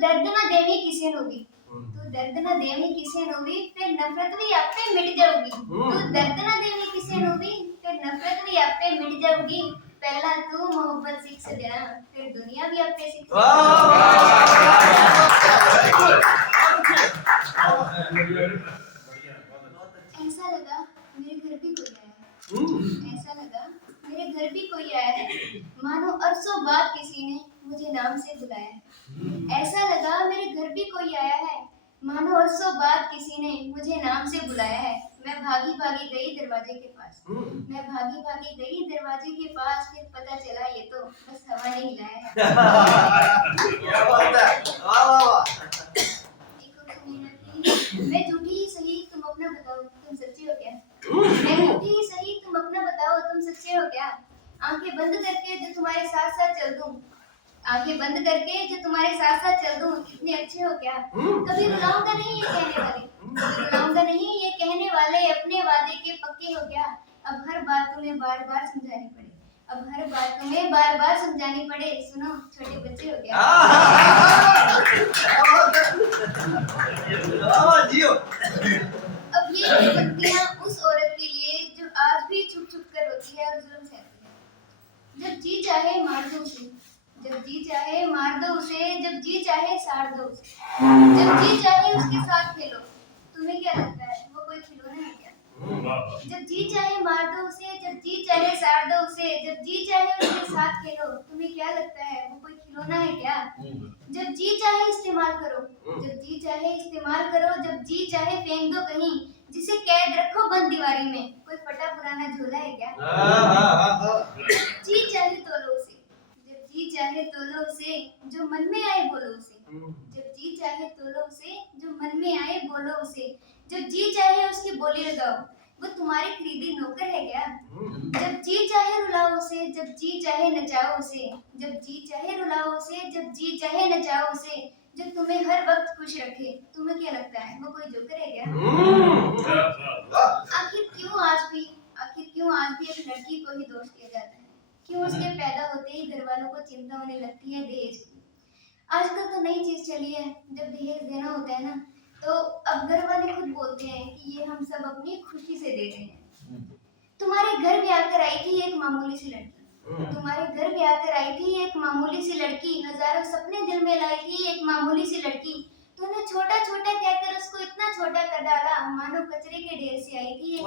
दर्द ना देनी किसी ਨੂੰ भी तू दर्द ना देनी किसी ਨੂੰ भी फिर नफरत भी आपे मिट जाऊगी तू दर्द ना देनी किसी ਨੂੰ भी फिर नफरत भी आपे मिट जाऊगी पहला तू मोहब्बत सीख सजना फिर दुनिया भी आपे सीख ऐसा लगा मेरे घर भी कोई आया है ऐसा लगा मेरे घर भी कोई आया है मानो अरसों बाद किसी ने मुझे नाम से बुलाया है ऐसा लगा मेरे घर भी कोई आया है मानो अरसों बाद किसी ने मुझे नाम से बुलाया है मैं भागी भागी गई दरवाजे के पास मैं भागी भागी गई दरवाजे के पास फिर पता चला ये तो बस हवा ने हिलाया है क्या बात है वाह वाह वाह मैं झूठी ही सही तुम अपना बताओ तुम सच्चे हो क्या मैं झूठी ही सही तुम अपना बताओ तुम सच्चे हो क्या आंखें बंद करके जो तुम्हारे साथ साथ चल दूं आंखें बंद करके जो तुम्हारे साथ साथ चल दूं इतने अच्छे हो क्या कभी रुलाऊंगा नहीं ये कहने वाले कभी रुलाऊंगा नहीं ये कहने वाले अपने वादे के पक्के हो क्या अब हर बात तुम्हें बार बार समझानी पड़े अब हर बात तुम्हें बार बार समझानी पड़े सुनो छोटे बच्चे हो क्या जियो अब ये विपत्तियां उस औरत के लिए जो आज भी छुप छुप कर रोती है और जुल्म सहती है जब जी चाहे मार दो उसे जब जी चाहे मार दो उसे जब जी चाहे साड़ दो उसे जब जी चाहे उसके साथ खेलो तुम्हें क्या लगता है वो कोई खिलौना है क्या जब जी चाहे मार दो उसे जब जी चाहे साड़ दो उसे जब जी चाहे उसके साथ खेलो तुम्हें क्या लगता है वो कोई खिलौना है क्या जब जी चाहे इस्तेमाल करो जब जी चाहे इस्तेमाल करो जब जी चाहे फेंक दो कहीं जिसे कैद रखो बंद दीवारी में कोई फटा पुराना झोला है क्या जी चाहे तोलो उसे जब जी चाहे तोलो उसे जो मन में आए बोलो उसे जब जी चाहे तोलो उसे जो मन में आए बोलो उसे जब जी चाहे उसकी बोली लगाओ वो तुम्हारी खरीदी नौकर है क्या जब जी चाहे रुलाओ उसे जब जी चाहे नचाओ उसे जब जी चाहे रुलाओ उसे जब जी चाहे नचाओ उसे जो तुम्हें हर वक्त खुश रखे तुम्हें क्या लगता है वो कोई जोकर है क्या आखिर क्यों आज भी एक लड़की को ही दोष दिया जाता है क्यों उसके पैदा होते ही घर वालों को चिंता होने लगती है दहेज की आजकल तो नई चीज चली है जब दहेज देना होता है ना तो अब घर वाले खुद बोलते हैं कि ये हम सब अपनी खुशी से दे रहे हैं तुम्हारे घर भी आकर आई थी एक मामूली सी लड़की तुम्हारे घर भी आकर आई थी एक मामूली सी लड़की हजारों सपने दिल में लाई थी एक मामूली सी लड़की तूने छोटा छोटा कहकर उसको इतना छोटा कर डाला मानो कचरे के ढेर से आई थी एक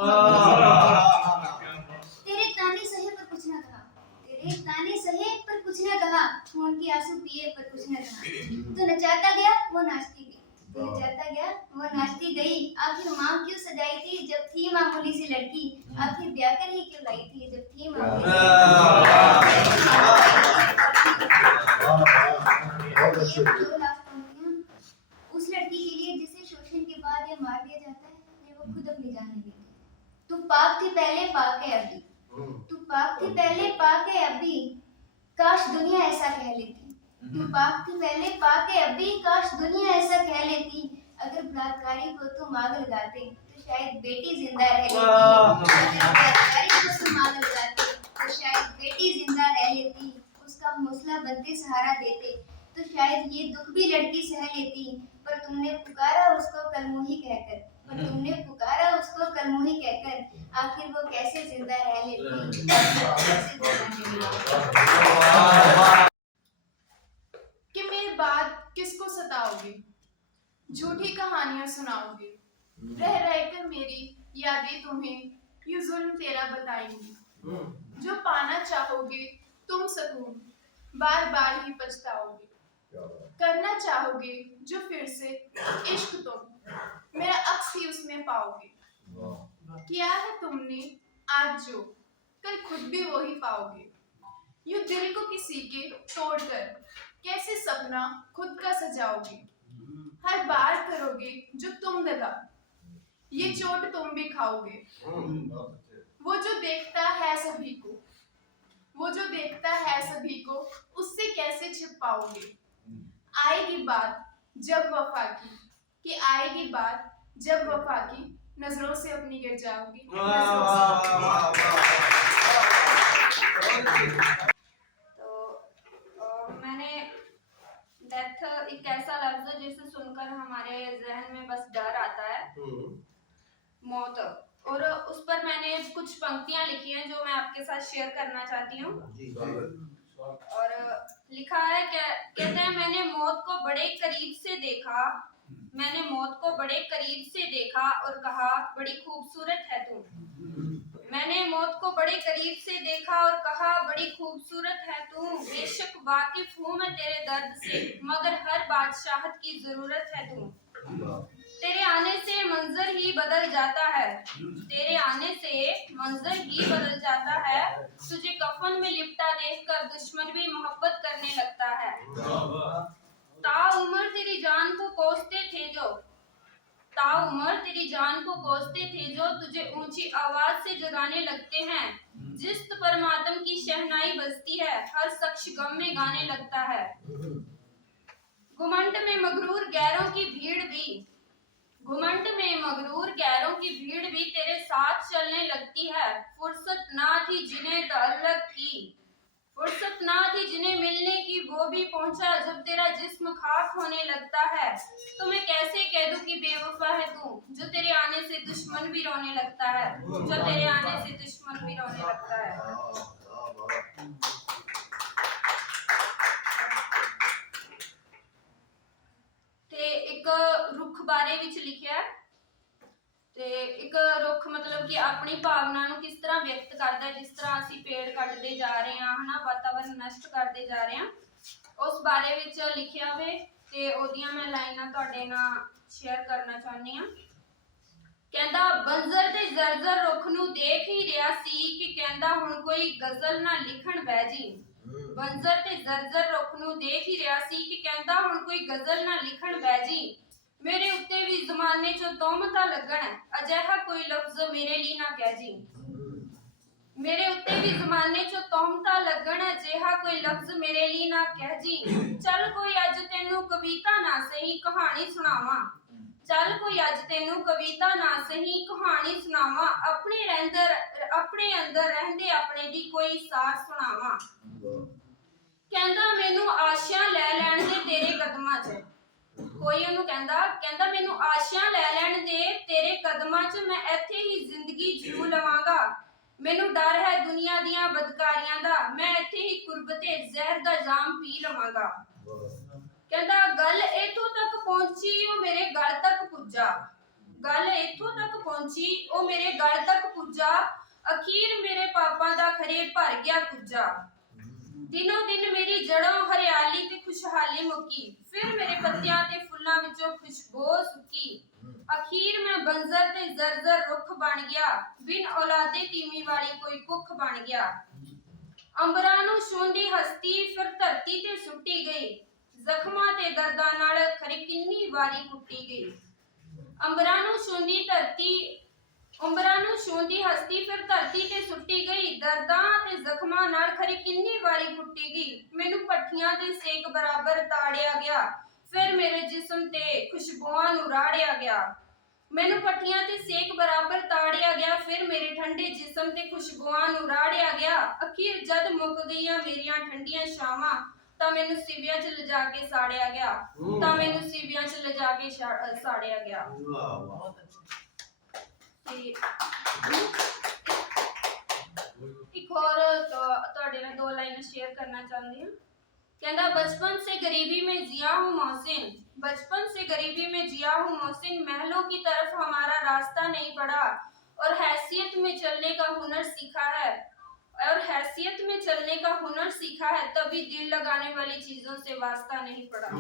तेरे ताने सहे पर कुछ ना कहा तेरे ताने सहे पर कुछ ना कहा खून के आंसू पिए पर कुछ ना कहा तू नचाता गया वो नाचती गई तू नचाता गया वो नाचती गई आखिर माँ क्यों सजाई थी जब थी मामूली सी लड़की आखिर ब्याह कर ही क्यों लाई थी जब थी मामूली सी उस लड़की के लिए जिसे शोषण के बाद ये मार दिया जाता है ये वो खुद अपनी जान ले लेती तू पाक थी पहले पाक है अभी तू पाक थी पहले पाक है अभी काश दुनिया ऐसा कह लेती तू पाक थी पहले पाक है अभी काश दुनिया ऐसा कह लेती अगर बलात्कारी को तुम आग लगाते तो शायद बेटी जिंदा रह लेती अगर बलात्कारी को तुम आग लगाते तो शायद बेटी जिंदा रह लेती उसका हौसला बनते सहारा देते तो शायद ये दुख भी लड़की सह लेती पर तुमने पुकारा उसको कलमुही कहकर पर तुमने पुकारा उसको कलमुही कहकर आखिर वो कैसे जिंदा रह लेती कि मेरी बात किसको सताओगी झूठी कहानियां सुनाओगी रह रहकर मेरी यादें तुम्हें ये जुल्म तेरा बताएंगी जो पाना चाहोगे तुम सुकून बार बार ही पछताओगे करना चाहोगे जो फिर से इश्क तुम मेरा अक्स ही उसमें पाओगे किया है तुमने आज जो कल खुद भी वो ही पाओगे यूं दिल को किसी के तोड़कर कैसे सपना खुद का सजाओगे हर बार करोगे जो तुम दगा ये चोट तुम भी खाओगे वो जो देखता है सभी को वो जो देखता है सभी को उससे कैसे छिप पाओगे आएगी बात जब वफा की कि आएगी बात जब वफा की नजरों से अपनी गिर जाओगी तो मैंने डेथ एक ऐसा मौत। और उस पर मैंने कुछ पंक्तियां लिखी हैं जो मैं आपके साथ शेयर करना चाहती हूँ। जी और लिखा है कहते हैं, मैंने मौत को बड़े करीब से देखा, मैंने मौत को बड़े करीब से देखा और कहा बड़ी खूबसूरत है तू। मैंने मौत को बड़े करीब से देखा और कहा बड़ी खूबसूरत है तू। बेशक वाकिफ हूँ मैं तेरे दर्द से, मगर हर बादशाहत की जरूरत है तू। तेरे आने से मंजर ही बदल जाता है, तेरे आने से मंजर ही बदल जाता है। तुझे कफन में लिपटा देखकर दुश्मन भी मोहब्बत करने लगता है। ताउम्र तेरी जान को कोसते थे जो, ताउम्र तेरी जान को कोसते थे जो, तुझे ऊंची आवाज से जगाने लगते हैं। जिस पर मातम की शहनाई बजती है, हर शख्स गम में गाने लगता है। घुमंड में मगरूर गैरों की भीड़ भी, घुमंड में मगरूर गैरों की भीड़ भी तेरे साथ चलने लगती है। फुर्सत ना थी जिन्हें तअल्लुक की, फुर्सत ना थी जिन्हें मिलने की, वो भी पहुंचा जब तेरा जिस्म खाक होने लगता है। तो मैं कैसे कह दूं कि बेवफा है तू, जो तेरे आने से दुश्मन भी रोने लगता है, जो तेरे आने से दुश्मन भी रोने लगता है। ਤੇ ਇੱਕ ਰੁੱਖ ਬਾਰੇ ਵਿੱਚ ਲਿਖਿਆ ਹੈ। ਤੇ ਇੱਕ ਰੁੱਖ ਮਤਲਬ ਕਿ ਆਪਣੀ ਭਾਵਨਾ ਨੂੰ ਕਿਸ ਤਰ੍ਹਾਂ ਵਿਅਕਤ ਕਰਦਾ ਹੈ, ਜਿਸ ਤਰ੍ਹਾਂ ਅਸੀਂ ਪੇੜ ਕੱਟਦੇ ਜਾ ਰਹੇ ਹਾਂ ਹਨਾ, ਵਾਤਾਵਰਨ ਨਸ਼ਟ ਕਰਦੇ ਜਾ ਰਹੇ ਹਾਂ, ਉਸ ਬਾਰੇ ਵਿੱਚ ਲਿਖਿਆ ਹੋਵੇ ਤੇ ਉਹਦੀਆਂ ਮੈਂ ਲਾਈਨਾਂ ਤੁਹਾਡੇ ਨਾਲ ਸ਼ੇਅਰ ਕਰਨਾ ਚਾਹੁੰਦੀ ਹਾਂ। ਕਹਿੰਦਾ ਬੰਜ਼ਰ ਤੇ ਜ਼ਰਜ਼ਰ ਰੁੱਖ ਨੂੰ ਦੇਖ ਹੀ ਰਿਹਾ ਸੀ ਕਿ ਕਹਿੰਦਾ ਹੁਣ ਕੋਈ ਗਜ਼ਲ ਨਾ ਲਿਖਣ ਬਹਿ ਜੀ। ਬੰਜ਼ਰ ਤੇ ਜ਼ਰਜ਼ਰ ਰੁੱਖ ਨੂੰ ਦੇਖ ਹੀ ਰਿਹਾ ਸੀ ਕਿ ਕਹਿੰਦਾ ਹੁਣ ਕੋਈ ਗਜ਼ਲ ਨਾ ਲਿਖਣ ਬਹਿ ਜੀ। ਮੇਰੇ ਉੱਤੇ ਵੀ ਜ਼ਮਾਨੇ ਚੋਂ ਤੋਹਮਤਾਂ ਲੱਗਣ, ਅਜਿਹਾ ਕੋਈ ਲਫ਼ਜ਼ ਮੇਰੇ ਲਈ ਨਾ ਕਹਿ ਜੀ। ਮੇਰੇ ਉੱਤੇ ਵੀ ਜ਼ਮਾਨੇ ਚੋਂ ਤੋਹਮਤਾਂ ਲੱਗਣ, ਅਜਿਹਾ ਕੋਈ ਲਫ਼ਜ਼ ਮੇਰੇ ਲਈ ਨਾ ਕਹਿ ਜੀ। ਚੱਲ ਕੋਈ ਅੱਜ ਤੈਨੂੰ ਕਵਿਤਾ ਨਾ ਸਹੀ ਕਹਾਣੀ ਸੁਣਾਵਾਂ, ਚੱਲ ਕੋਈ ਅੱਜ ਤੈਨੂੰ ਕਵਿਤਾ ਨਾ ਸਹੀ ਕਹਾਣੀ ਸੁਣਾਵਾਂ। ਆਪਣੇ ਅੰਦਰ ਰਹਿੰਦੇ ਆਪਣੇ ਦੀ ਕੋਈ ਸਾਰ ਸੁਣਾਵਾਂ। ਕਹਿੰਦਾ ਮੈਨੂੰ ਆਸ਼ਿਆਂ ਲੈ ਲੈਣ ਦੇ ਤੇਰੇ ਕਦਮਾਂ 'ਚ, ਕੋਈ ਉਹਨੂੰ ਕਹਿੰਦਾ ਮੈਨੂੰ ਆਸ਼ਿਆਂ ਲੈ ਲੈਣ ਦੇ ਤੇਰੇ ਕਦਮਾਂ 'ਚ, ਮੈਂ ਇੱਥੇ ਹੀ ਜ਼ਿੰਦਗੀ ਜੂ ਲਵਾਂਗਾ। ਮੈਨੂੰ ਡਰ ਹੈ ਦੁਨੀਆ ਦੀਆਂ ਬਦਕਾਰੀਆਂ ਦਾ, ਮੈਂ ਇੱਥੇ ਹੀ ਕੁਰਬਤੇ ਜ਼ਹਿਰ ਦਾ ਜਾਮ ਪੀ ਲਵਾਂਗਾ। ਕਹਿੰਦਾ ਗੱਲ ਇੱਥੋਂ ਤੱਕ ਪਹੁੰਚੀ ਉਹ ਮੇਰੇ ਗਲ ਤੱਕ ਪੁੱਜਾ, ਗੱਲ ਇੱਥੋਂ ਤੱਕ ਪਹੁੰਚੀ ਉਹ ਮੇਰੇ ਗਲ ਤੱਕ ਪੁੱਜਾ। ਅਖੀਰ ਮੇਰੇ ਪਾਪਾਂ ਦਾ ਖਰੇ ਭਰ ਗਿਆ ਕੁੱਜਾ। ਦਿਨੋਂ ਦਿਨ ਮੇਰੀ ਜੜੋਂ ਹਰਿਆਲੀ ਤੇ ਖੁਸ਼ਹਾਲੀ ਮੁੱਕੀ, ਫਿਰ ਮੇਰੇ ਪੱਤਿਆਂ ਤੇ ਫੁੱਲਾਂ ਵਿੱਚੋਂ ਖੁਸ਼ਬੂ ਸੁੱਕੀ। ਅਖੀਰ ਮੈਂ ਬੰਜ਼ਰ ਤੇ ਜ਼ਰਜ਼ਰ ਰੁੱਖ ਬਣ ਗਿਆ, ਬਿਨ ਔਲਾਦੇ ਤੀਮੀ ਵਾਲੀ ਕੋਈ ਕੁੱਖ ਬਣ ਗਿਆ। ਅੰਬਰਾਂ ਨੂੰ ਛੂੰਹਦੀ ਹਸਤੀ ਫਿਰ ਧਰਤੀ ਤੇ ਸੁੱਟੀ ਗਈ, ਜ਼ਖਮਾਂ ਤੇ ਦਰਦਾਂ ਨਾਲ ਖਰੇ ਕਿੰਨੀ ਵਾਰੀ ਕੁੱਟੀ ਗਈ। ਅੰਬਰਾਂ ਨੂੰ ਛੂੰਹਦੀ ਹਸਤੀ ਫਿਰ ਧਰਤੀ ਤੇ ਸੁੱਟੀ ਗਈ, ਦਰਦਾਂ ਤੇ ਜ਼ਖਮਾਂ ਨਾਲ ਖਰੇ ਕਿੰਨੀ ਵਾਰੀ ਕੁੱਟੀ ਗਈ। ਮੈਨੂੰ ਭੱਠੀਆਂ ਦੇ ਸੇਕ ਬਰਾਬਰ ਤਾੜਿਆ ਗਿਆ, ਫਿਰ ਮੇਰੇ ਜਿਸਮ ਤੇ ਖੁਸ਼ਬੂਆਂ ਨੂੰ ਰਾੜਿਆ ਗਿਆ। ਮੈਨੂੰ ਭੱਠੀਆਂ ਤੇ ਸੇਕ ਬਰਾਬਰ ਤਾੜਿਆ ਗਿਆ, ਫਿਰ ਮੇਰੇ ਠੰਡੇ ਜਿਸਮ ਤੇ ਖੁਸ਼ਬੂਆਂ ਨੂੰ ਰਾੜਿਆ ਗਿਆ। ਅਖੀਰ ਜਦ ਮੁੱਕ ਗਈਆਂ ਮੇਰੀਆਂ ਠੰਡੀਆਂ ਛਾਵਾਂ, ਤਾਂ ਮੈਨੂੰ ਸਿਵਿਆਂ 'ਚ ਲਿਜਾ ਕੇ ਸਾੜਿਆ ਗਿਆ, ਤਾਂ ਮੈਨੂੰ ਸਿਵਿਆਂ 'ਚ ਲਿਜਾ ਕੇ ਸਾੜਿਆ ਗਿਆ। ਇੱਕ ਹੋਰ ਤੁਹਾਡੇ ਨਾਲ ਦੋ ਲਾਈਨਾਂ ਸ਼ੇਅਰ ਕਰਨਾ ਚਾਹੁੰਦੀ ਹਾਂ। कहता बचपन से गरीबी में जिया हूँ मोहसिन, बचपन से गरीबी में जिया हूँ मोहसिन, महलों की तरफ हमारा रास्ता नहीं पड़ा, और हैसियत में चलने का हुनर सीखा है, और हैसियत में चलने का हुनर सीखा है, तभी दिल लगाने वाली चीजों से वास्ता नहीं पड़ा।